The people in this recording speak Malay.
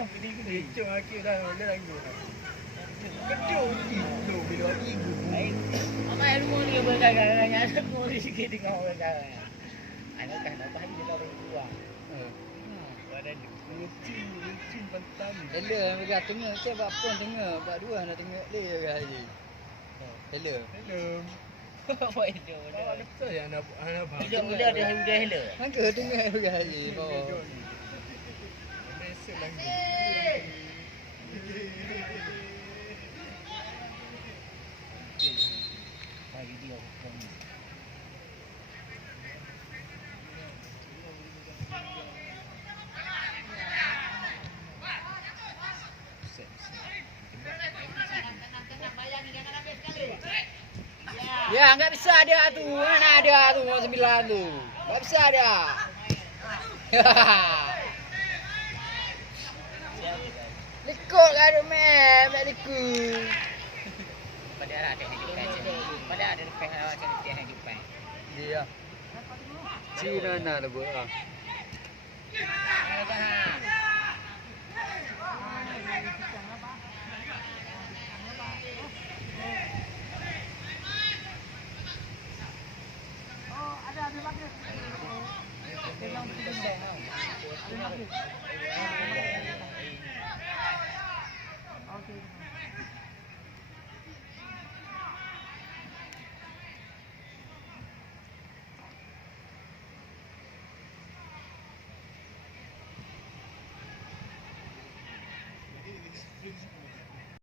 Beli kecoh akhir dah mana lagi. Kecoh itu bila ibu. Baik. Amai ilmu ni bergagang ada muri sikit dengan orang gagang. Anak kan apa dia orang tua. Ada lucin pantam. Hello mereka tengah saya buat pun tengah buat dua nak tengok dia ke hari. Hello. Apa itu? Ada betul ya anak bang. Muda dia hello. Mangga tengah ke hari bawa. Mesej lagi. Bagi dia hukum. Ya, enggak bisa dia tu. Mana ada tu nomor 9 tu. Enggak bisa dia. Likut kan mek likut. Pada ada hidupan je. Pada ada depan awak cari hidupan. Dia. Cina nak buat ah. Ada lagi.